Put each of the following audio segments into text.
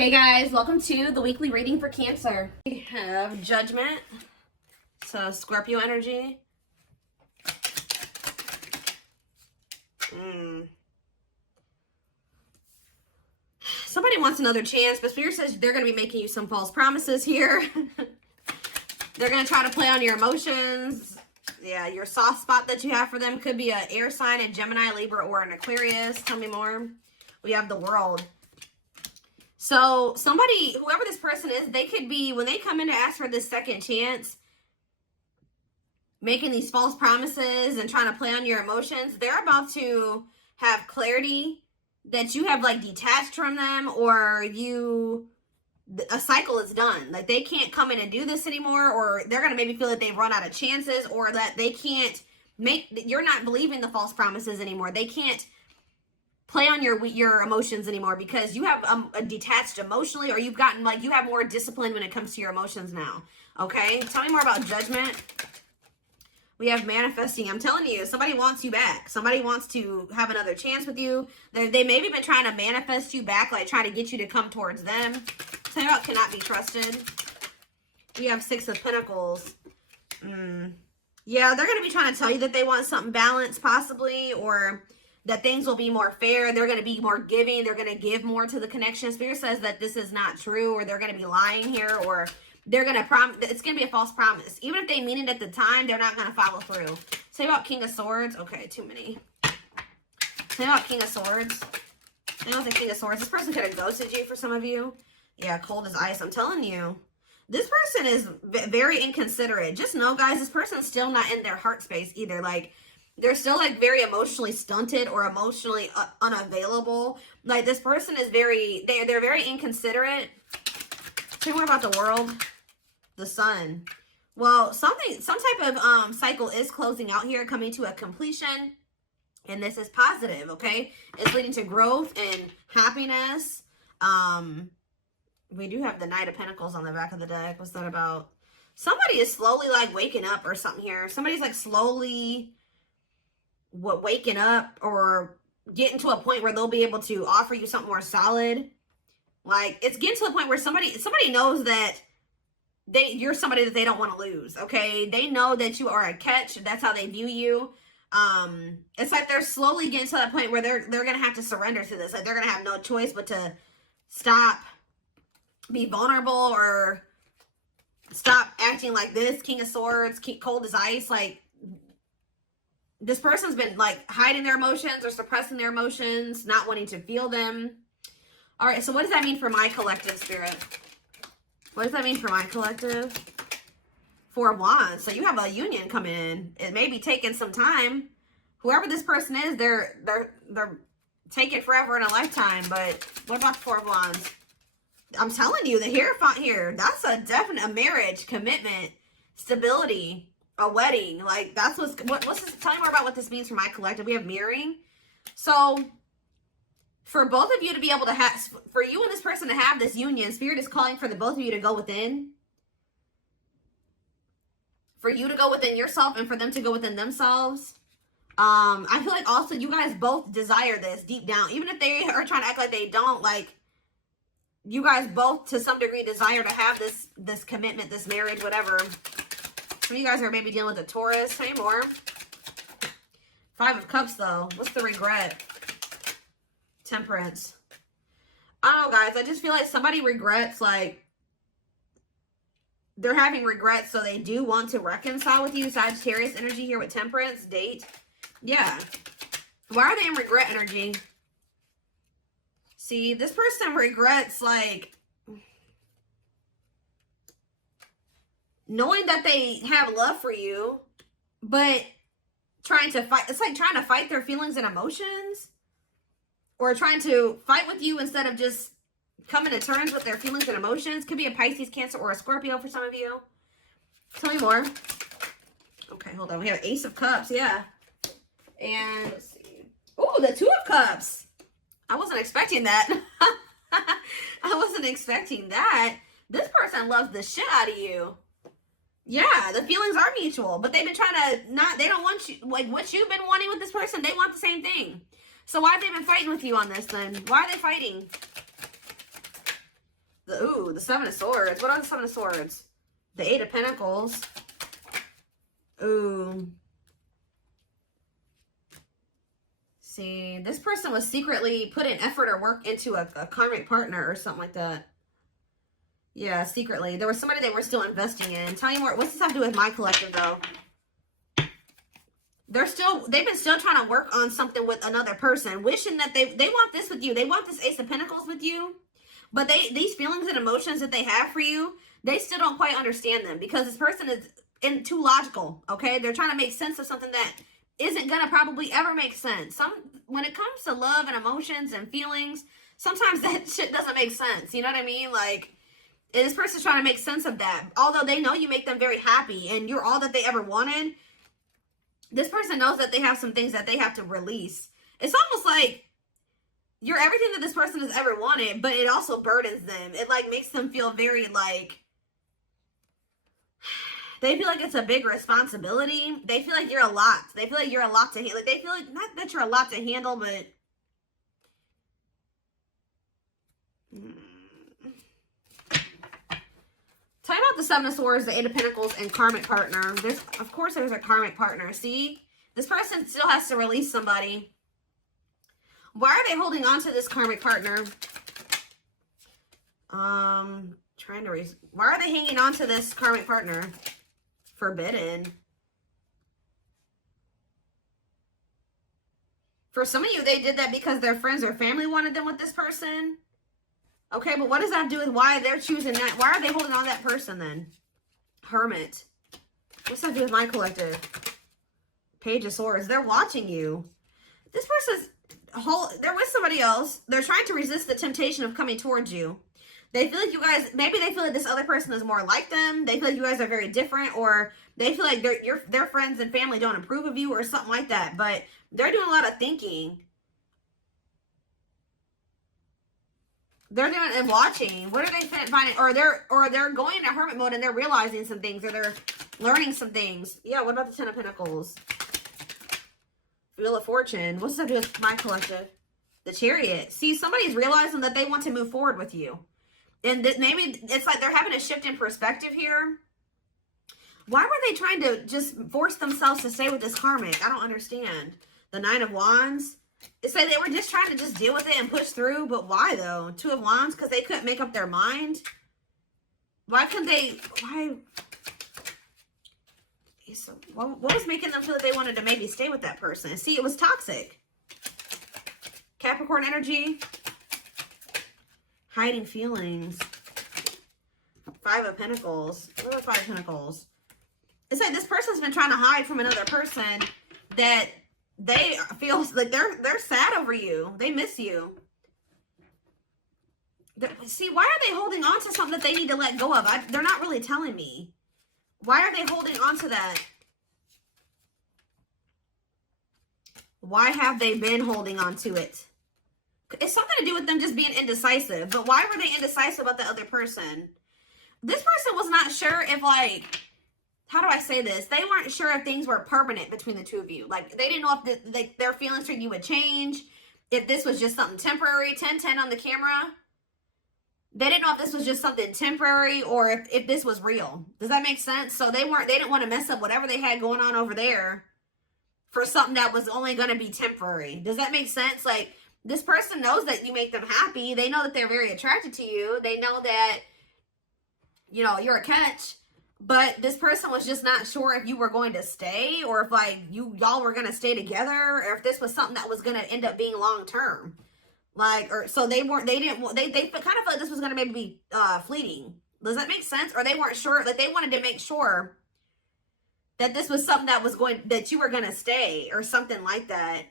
Hey guys, welcome to the weekly reading for Cancer. We have Judgment, so Scorpio energy. Somebody wants another chance, but Spirit says they're going to be making you some false promises here. They're going to try to play on your emotions. Yeah, your soft spot that you have for them could be an air sign, a Gemini, Libra, or an Aquarius. Tell me more. We have the World. So somebody, whoever this person is, they could be, when they come in to ask for this second chance, making these false promises and trying to play on your emotions, they're about to have clarity that you have like detached from them, or a cycle is done. Like they can't come in and do this anymore, or they're going to maybe feel that they've run out of chances, or that they can't you're not believing the false promises anymore. They can't play on your emotions anymore because you have detached emotionally, or you've gotten like, you have more discipline when it comes to your emotions now. Okay, tell me more about Judgment. We have Manifesting. I'm telling you, somebody wants you back. Somebody wants to have another chance with you. They maybe been trying to manifest you back, like trying to get you to come towards them. Tell me about Cannot Be Trusted. We have Six of Pentacles. Yeah, they're going to be trying to tell you that they want something balanced possibly, or that things will be more fair. They're going to be more giving. They're going to give more to the connection. Spirit says that this is not true, or they're going to be lying here, or they're going to promise. It's going to be a false promise. Even if they mean it at the time, they're not going to follow through. Say about King of Swords. Okay, too many. Say about King of Swords. I don't think King of Swords. This person could have ghosted you for some of you. Yeah, cold as ice. I'm telling you. This person is very inconsiderate. Just know, guys, this person's still not in their heart space either. Like, they're still like very emotionally stunted or emotionally unavailable. Like this person is they're very inconsiderate. Say more about the World. The Sun. Well, some type of cycle is closing out here, coming to a completion. And this is positive, okay? It's leading to growth and happiness. We do have the Knight of Pentacles on the back of the deck. What's that about? Somebody is slowly like waking up or something here. Somebody's like slowly waking up or getting to a point where they'll be able to offer you something more solid. Like it's getting to the point where somebody knows that you're somebody that they don't want to lose. Okay, they know that you are a catch. That's how they view you. It's like they're slowly getting to that point where they're gonna have to surrender to this. Like they're gonna have no choice but to stop, be vulnerable, or stop acting like this. King of Swords, cold as ice. Like this person's been like hiding their emotions or suppressing their emotions, not wanting to feel them. All right, so what does that mean for my collective, Spirit? What does that mean for my collective? Four of Wands. So you have a union coming in. It may be taking some time. Whoever this person is, they're taking forever in a lifetime. But what about the Four of Wands? I'm telling you, the Hierophant here, that's a definite marriage, commitment, stability, a wedding. Like that's what's this? Tell me more about what this means for my collective. We have mirroring. So for both of you to be able to have, for you and this person to have this union, Spirit is calling for the both of you to go within. For you to go within yourself and for them to go within themselves. I feel like also you guys both desire this deep down. Even if they are trying to act like they don't, like you guys both to some degree desire to have this commitment, this marriage, whatever. Some of you guys are maybe dealing with a Taurus. Say more. Five of Cups, though. What's the regret? Temperance. I don't know, guys. I just feel like somebody regrets, like, they're having regrets, so they do want to reconcile with you. Sagittarius energy here with Temperance. Date. Yeah. Why are they in regret energy? See, this person regrets, like, knowing that they have love for you, but trying to fight. It's like trying to fight their feelings and emotions, or trying to fight with you instead of just coming to terms with their feelings and emotions. Could be a Pisces, Cancer, or a Scorpio for some of you. Tell me more. Okay, hold on. We have Ace of Cups, yeah. And let's see. Oh, the Two of Cups. I wasn't expecting that. I wasn't expecting that. This person loves the shit out of you. Yeah, the feelings are mutual, but they've been trying to they don't want you, like what you've been wanting with this person, they want the same thing. So why have they been fighting with you on this then? Why are they fighting? Ooh, the Seven of Swords. What are the Seven of Swords? The Eight of Pentacles. Ooh. See, this person was secretly putting effort or work into a karmic partner or something like that. Yeah, secretly. There was somebody they were still investing in. Tell me more. What's this have to do with my collective, though? They've been still trying to work on something with another person, wishing that they want this with you. They want this Ace of Pentacles with you. But these feelings and emotions that they have for you, they still don't quite understand them because this person is too logical, okay? They're trying to make sense of something that isn't going to probably ever make sense. When it comes to love and emotions and feelings, sometimes that shit doesn't make sense. You know what I mean? Like, this person's trying to make sense of that. Although they know you make them very happy and you're all that they ever wanted, this person knows that they have some things that they have to release. It's almost like you're everything that this person has ever wanted, but it also burdens them. It, like, makes them feel very, like, they feel like it's a big responsibility. They feel like you're a lot. They feel like you're a lot to handle. Like, they feel like, not that you're a lot to handle, but tell me about the Seven of Swords, the Eight of Pentacles, and karmic partner. Of course, there's a karmic partner. See? This person still has to release somebody. Why are they holding on to this karmic partner? Why are they hanging on to this karmic partner? Forbidden. For some of you, they did that because their friends or family wanted them with this person. Okay, but what does that do with why they're choosing that? Why are they holding on to that person then? Hermit. What's that to do with my collective? Page of Swords. They're watching you. This person's they're with somebody else. They're trying to resist the temptation of coming towards you. They feel like you guys, maybe they feel like this other person is more like them. They feel like you guys are very different, or they feel like their friends and family don't approve of you or something like that. But they're doing a lot of thinking. They're doing and watching. What are they finding? Or they're going into hermit mode and they're realizing some things, or they're learning some things. Yeah, what about the Ten of Pentacles? Wheel of Fortune. What's that do with my collective? The Chariot. See, somebody's realizing that they want to move forward with you. And maybe it's like they're having a shift in perspective here. Why were they trying to just force themselves to stay with this karmic? I don't understand. The Nine of Wands. It's like they were just trying to just deal with it and push through. But why, though? Two of Wands? Because they couldn't make up their mind? Why couldn't they? Why? So what was making them feel that they wanted to maybe stay with that person? See, it was toxic. Capricorn energy. Hiding feelings. Five of Pentacles. What are Five of Pentacles? It's like this person's been trying to hide from another person that they feel like they're sad over you. They miss you. See, why are they holding on to something that they need to let go of? They're not really telling me. Why are they holding on to that? Why have they been holding on to it? It's something to do with them just being indecisive. But why were they indecisive about the other person? This person was not sure if, like, how do I say this? They weren't sure if things were permanent between the two of you. Like, they didn't know if their feelings for you would change. If this was just something temporary. 10-10 on the camera. They didn't know if this was just something temporary or if this was real. Does that make sense? So they didn't want to mess up whatever they had going on over there for something that was only going to be temporary. Does that make sense? Like, this person knows that you make them happy. They know that they're very attracted to you. They know that, you know, you're a catch. But this person was just not sure if you were going to stay or if, like, y'all were going to stay together, or if this was something that was going to end up being long term. Like, or so they kind of felt like this was going to maybe be fleeting. Does that make sense? Or they weren't sure, like, they wanted to make sure that this was something that you were going to stay or something like that.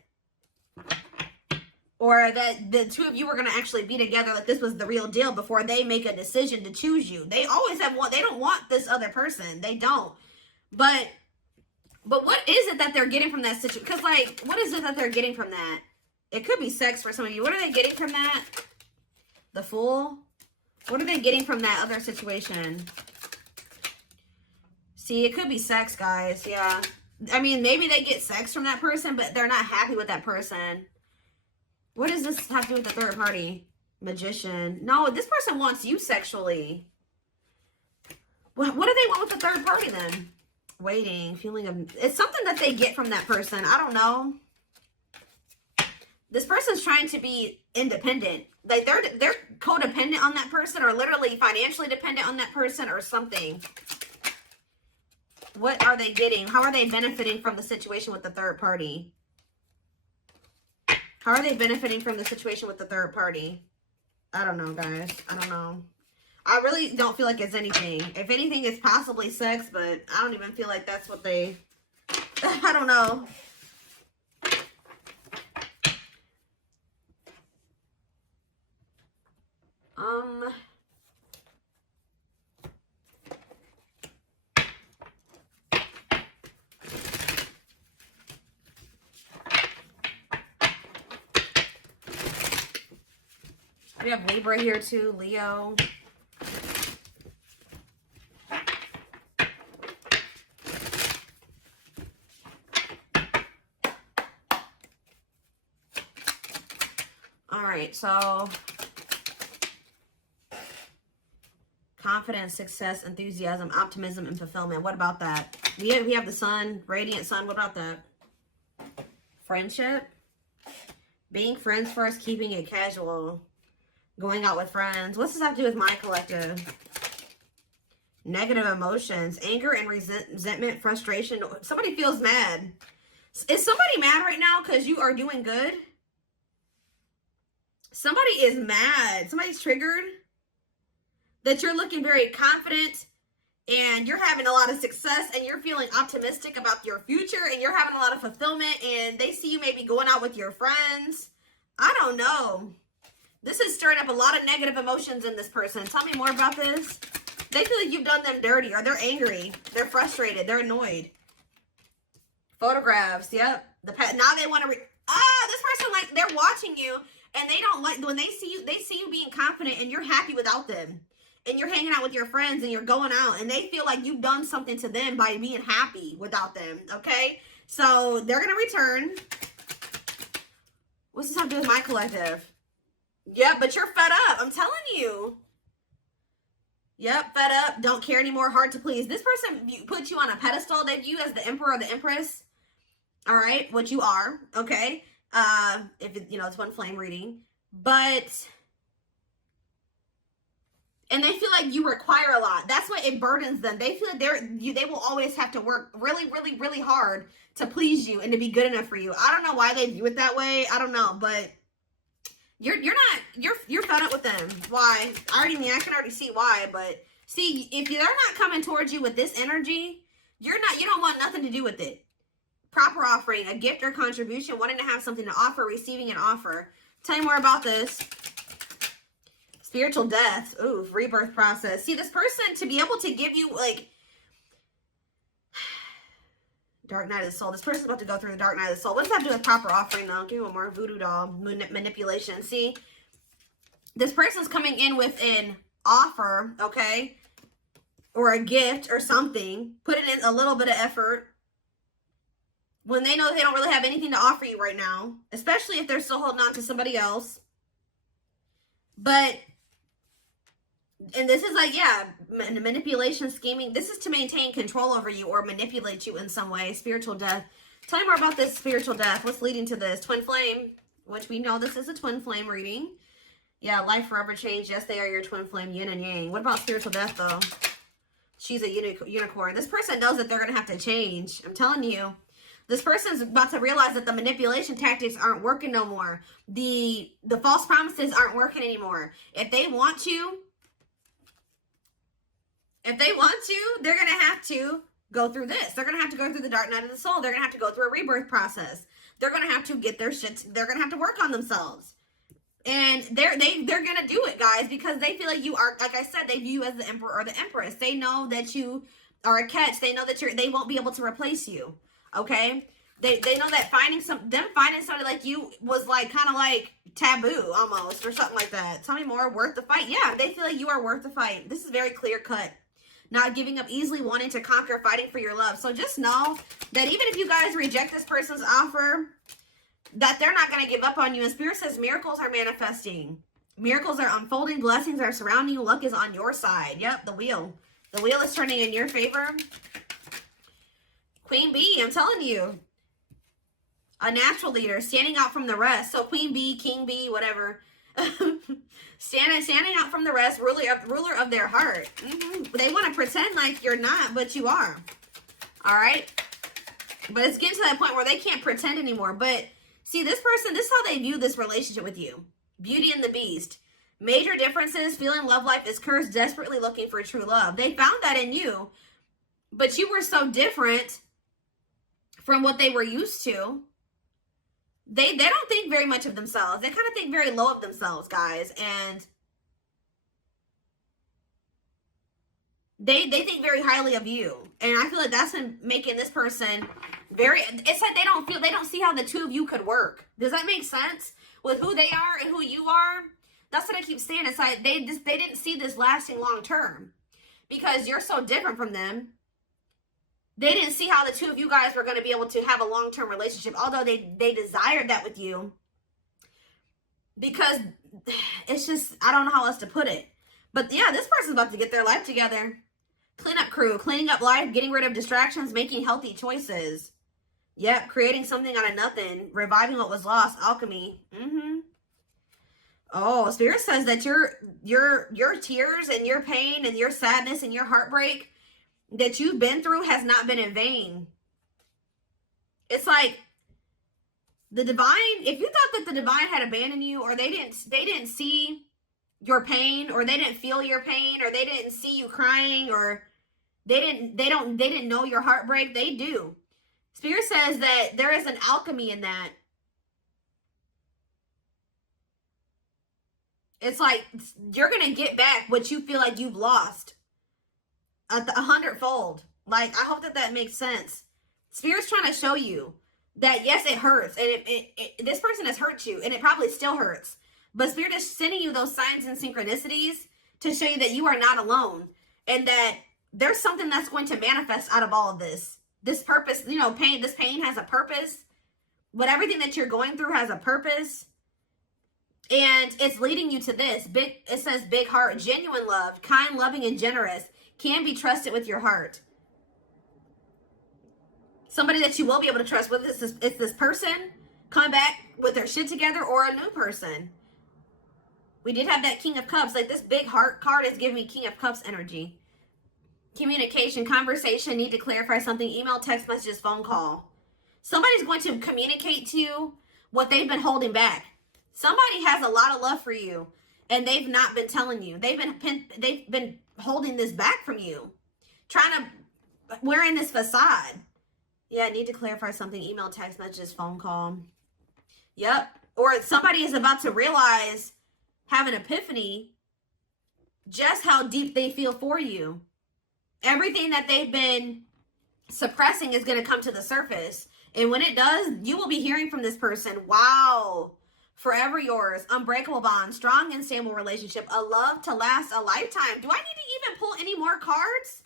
Or that the two of you were going to actually be together, like this was the real deal before they make a decision to choose you. They always they don't want this other person. They don't. But what is it that they're getting from that situation? Because, like, what is it that they're getting from that? It could be sex for some of you. What are they getting from that? The Fool? What are they getting from that other situation? See, it could be sex, guys. Yeah. I mean, maybe they get sex from that person, but they're not happy with that person. What does this have to do with the third party? Magician. No, this person wants you sexually. What do they want with the third party then? Waiting, feeling of... It's something that they get from that person. I don't know. This person's trying to be independent. Like, they're codependent on that person, or literally financially dependent on that person, or something. What are they getting? How are they benefiting from the situation with the third party? How are they benefiting from the situation with the third party? I don't know, guys. I don't know. I really don't feel like it's anything. If anything, it's possibly sex, but I don't even feel like that's what they... I don't know. We have Libra here too, Leo. All right, so confidence, success, enthusiasm, optimism, and fulfillment. What about that? We have the sun, radiant sun. What about that? Friendship. Being friends first, keeping it casual. Going out with friends. What's this have to do with my collective? Negative emotions. Anger and resentment, frustration. Somebody feels mad. Is somebody mad right now because you are doing good? Somebody is mad. Somebody's triggered. That you're looking very confident and you're having a lot of success and you're feeling optimistic about your future and you're having a lot of fulfillment and they see you maybe going out with your friends. I don't know. This is stirring up a lot of negative emotions in this person. Tell me more about this. They feel like you've done them dirty, or they're angry. They're frustrated. They're annoyed. Photographs. Yep. Now they want to... this person, like, they're watching you, and they don't like... When they see you being confident, and you're happy without them. And you're hanging out with your friends, and you're going out, and they feel like you've done something to them by being happy without them. Okay? So, they're going to return. What's this have to do with my collective? Yep, but you're fed up. I'm telling you. Yep, fed up. Don't care anymore. Hard to please. This person puts you on a pedestal. They view you as the emperor or the empress. All right, what you are. Okay. If it, it's one flame reading, but and they feel like you require a lot. That's why it burdens them. They feel like they will always have to work really, really, really hard to please you and to be good enough for you. I don't know why they view it that way. I don't know, but. You're fed up with them. Why? I can already see why, but see, if they're not coming towards you with this energy, you don't want nothing to do with it. Proper offering, a gift or contribution, wanting to have something to offer, receiving an offer. Tell you more about this. Spiritual death. Ooh, rebirth process. See, this person, to be able to give you, like, Dark Night of the Soul. This person's about to go through the Dark Night of the Soul. What does that do with proper offering, though? Give me one more. Voodoo doll. Manipulation. See? This person's coming in with an offer, okay? Or a gift or something. Putting in a little bit of effort. When they know they don't really have anything to offer you right now. Especially if they're still holding on to somebody else. But... And this is like, yeah, manipulation, scheming. This is to maintain control over you or manipulate you in some way. Spiritual death. Tell me more about this spiritual death. What's leading to this? Twin flame, which we know this is a twin flame reading. Yeah, life forever changed. Yes, they are your twin flame, yin and yang. What about spiritual death, though? She's a unicorn. This person knows that they're going to have to change. I'm telling you. This person's about to realize that the manipulation tactics aren't working no more. The false promises aren't working anymore. If they want to... they're going to have to go through this. They're going to have to go through the Dark Night of the Soul. They're going to have to go through a rebirth process. They're going to have to get their shit. They're going to have to work on themselves. And they're going to do it, guys, because they feel like you are, like I said, they view you as the emperor or the empress. They know that you are a catch. They know that they won't be able to replace you. Okay? They know that finding somebody like you was like kind of like taboo almost or something like that. Tell me more. Worth the fight. Yeah, they feel like you are worth the fight. This is very clear cut. Not giving up easily, wanting to conquer, fighting for your love. So just know that even if you guys reject this person's offer, that they're not going to give up on you. And Spirit says miracles are manifesting. Miracles are unfolding. Blessings are surrounding you. Luck is on your side. Yep, the wheel. The wheel is turning in your favor. Queen Bee, I'm telling you. A natural leader, standing out from the rest. So Queen Bee, King Bee, whatever. standing out from the rest, ruler of their heart. They want to pretend like you're not, but you are. All right? But it's getting to that point where they can't pretend anymore. But see, this person, this is how they view this relationship with you. Beauty and the Beast. Major differences, feeling love life is cursed, desperately looking for true love. They found that in you, but you were so different from what they were used to. They don't think very much of themselves. They kind of think very low of themselves, guys. And they think very highly of you. And I feel like that's making this person very, it's like they don't see how the two of you could work. Does that make sense? With who they are and who you are? That's what I keep saying. It's like they didn't see this lasting long term because you're so different from them. They didn't see how the two of you guys were going to be able to have a long-term relationship, although they desired that with you. Because it's just, I don't know how else to put it. But yeah, this person's about to get their life together. Cleanup crew, cleaning up life, getting rid of distractions, making healthy choices. Yep, creating something out of nothing, reviving what was lost, alchemy. Oh, Spirit says that your tears and your pain and your sadness and your heartbreak that you've been through has not been in vain. It's like the divine, if you thought that the divine had abandoned you, or they didn't see your pain, or they didn't feel your pain, or they didn't see you crying, or they didn't know your heartbreak, they do. Spirit says that there is an alchemy in that. It's like you're going to get back what you feel like you've lost. 100-fold. Like, I hope that makes sense. Spirit's trying to show you that, yes, it hurts. And this person has hurt you. And it probably still hurts. But Spirit is sending you those signs and synchronicities to show you that you are not alone. And that there's something that's going to manifest out of all of this. This purpose, you know, this pain has a purpose. But everything that you're going through has a purpose. And it's leading you to this. It says big heart, genuine love, kind, loving, and generous. Can be trusted with your heart. Somebody that you will be able to trust, whether it's this person coming back with their shit together or a new person. We did have that King of Cups. Like, this big heart card is giving me King of Cups energy. Communication, conversation, need to clarify something, email, text messages, phone call. Somebody's going to communicate to you what they've been holding back. Somebody has a lot of love for you and they've not been telling you. They've been holding this back from you. Wearing this facade. Yeah, I need to clarify something, email, text messages, phone call. Yep. Or somebody is about to realize, have an epiphany, just how deep they feel for you. Everything that they've been suppressing is going to come to the surface. And when it does, you will be hearing from this person, wow, forever yours, unbreakable bond, strong and stable relationship, a love to last a lifetime. Do I need to even pull any more cards?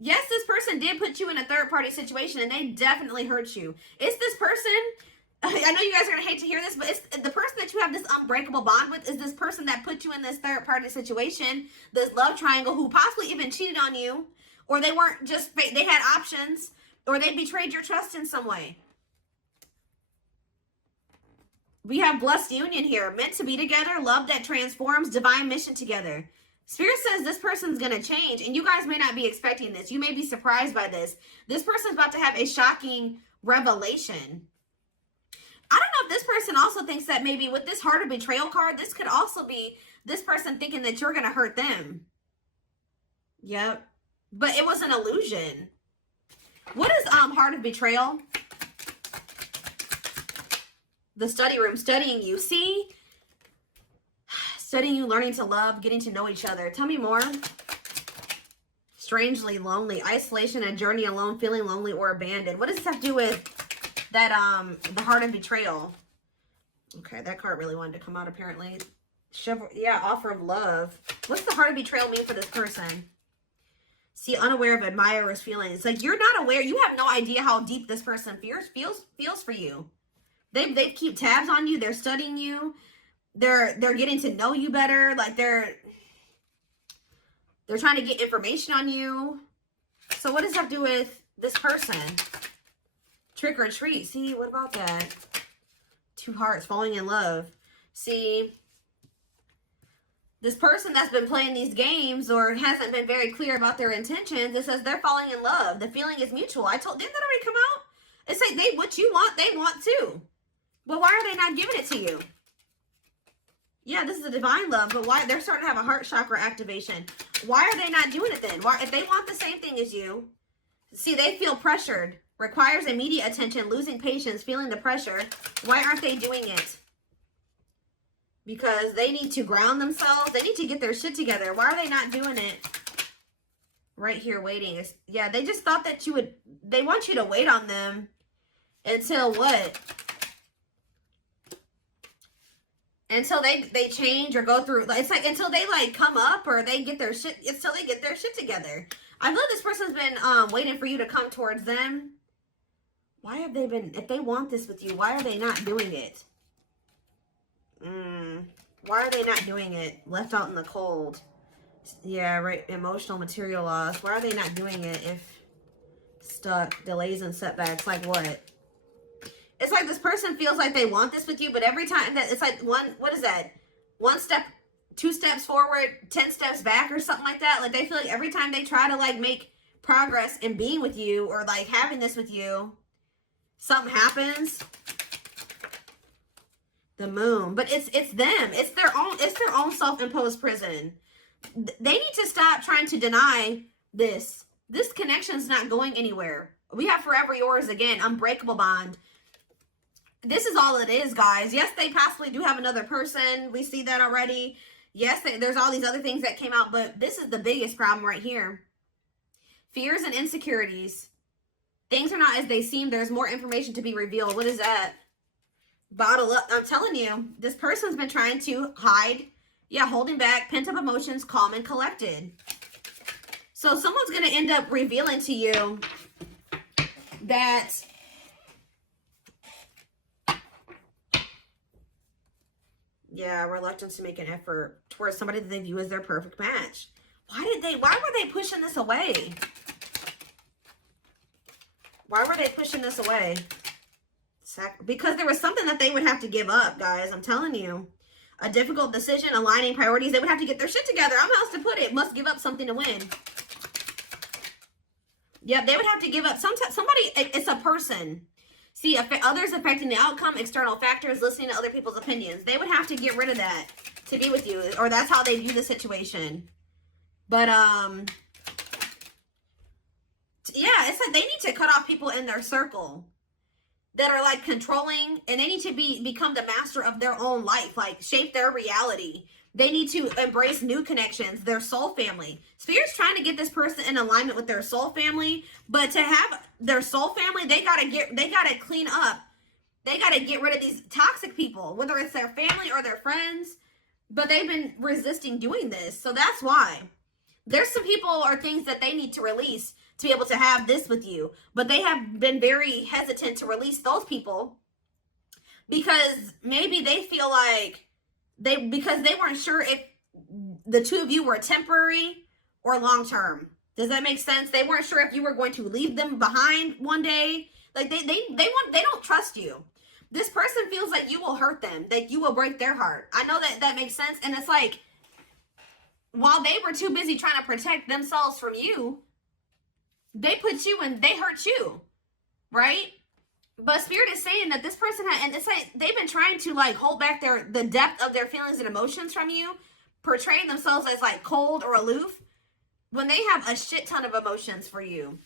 Yes, this person did put you in a third-party situation, and they definitely hurt you. It's this person, I know you guys are going to hate to hear this, but it's the person that you have this unbreakable bond with is this person that put you in this third-party situation, this love triangle, who possibly even cheated on you, or they weren't just, they had options, or they betrayed your trust in some way. We have blessed union here, meant to be together, love that transforms, divine mission together. Spirit says this person's going to change, and you guys may not be expecting this. You may be surprised by this. This person's about to have a shocking revelation. I don't know if this person also thinks that maybe with this heart of betrayal card, this could also be this person thinking that you're going to hurt them. Yep. But it was an illusion. What is heart of betrayal? The study room, studying you. See? Studying you, learning to love, getting to know each other. Tell me more. Strangely lonely. Isolation, a journey alone, feeling lonely or abandoned. What does this have to do with that, the heart of betrayal? Okay, that card really wanted to come out apparently. Yeah, offer of love. What's the heart of betrayal mean for this person? See, unaware of admirer's feelings. Like, you're not aware. You have no idea how deep this person feels for you. They keep tabs on you. They're studying you. they're getting to know you better. Like they're trying to get information on you. So what does that do with this person? Trick or treat. See, what about that? Two hearts, falling in love. See, this person that's been playing these games or hasn't been very clear about their intentions, it says they're falling in love. The feeling is mutual. Didn't that already come out? It's like what you want, they want too. But why are they not giving it to you? Yeah, this is a divine love, but why? They're starting to have a heart chakra activation. Why are they not doing it then? Why, if they want the same thing as you? See, they feel pressured. Requires immediate attention, losing patience, feeling the pressure. Why aren't they doing it? Because they need to ground themselves. They need to get their shit together. Why are they not doing it? Right here, waiting. Yeah, they just thought that you would... They want you to wait on them until what? Until they change or go through... It's like until they like come up or they get their shit... Until they get their shit together. I feel like this person's been waiting for you to come towards them. Why have they been... If they want this with you, why are they not doing it? Why are they not doing it? Left out in the cold. Yeah, right. Emotional, material loss. Why are they not doing it if stuck? Delays and setbacks. Like what? It's like this person feels like they want this with you, but every time that it's like what is that? 1 step, 2 steps forward, 10 steps back or something like that. Like they feel like every time they try to like make progress in being with you or like having this with you, something happens. The moon. But it's them. It's their own self-imposed prison. They need to stop trying to deny this. This connection's not going anywhere. We have forever yours again. Unbreakable bond. This is all it is, guys. Yes, they possibly do have another person. We see that already. Yes, there's all these other things that came out, but this is the biggest problem right here. Fears and insecurities. Things are not as they seem. There's more information to be revealed. What is that? Bottle up. I'm telling you, this person's been trying to hide. Yeah, holding back, pent up emotions, calm and collected. So someone's going to end up revealing to you that yeah, reluctance to make an effort towards somebody that they view as their perfect match. Why were they pushing this away? Why were they pushing this away? Because there was something that they would have to give up, guys. I'm telling you. A difficult decision, aligning priorities. They would have to get their shit together. I don't know how else to put it. Must give up something to win. Yep, they would have to give up. Somebody, it's a person. See, others affecting the outcome, external factors, listening to other people's opinions. They would have to get rid of that to be with you. Or that's how they view the situation. But, yeah, it's like they need to cut off people in their circle that are like controlling, and they need to become the master of their own life, like shape their reality. They need to embrace new connections, their soul family. Spirit's trying to get this person in alignment with their soul family, but to have their soul family, they gotta clean up. They gotta get rid of these toxic people, whether it's their family or their friends, but they've been resisting doing this. So that's why. There's some people or things that they need to release to be able to have this with you. But they have been very hesitant to release those people because maybe they feel like because they weren't sure if the two of you were temporary or long-term. Does that make sense? They weren't sure if you were going to leave them behind one day. Like they don't trust you. This person feels like you will hurt them, that you will break their heart. I know that makes sense. And it's like, while they were too busy trying to protect themselves from you, they put you and they hurt you, right? But Spirit is saying that this person and it's like they've been trying to like hold back the depth of their feelings and emotions from you, portraying themselves as like cold or aloof when they have a shit ton of emotions for you.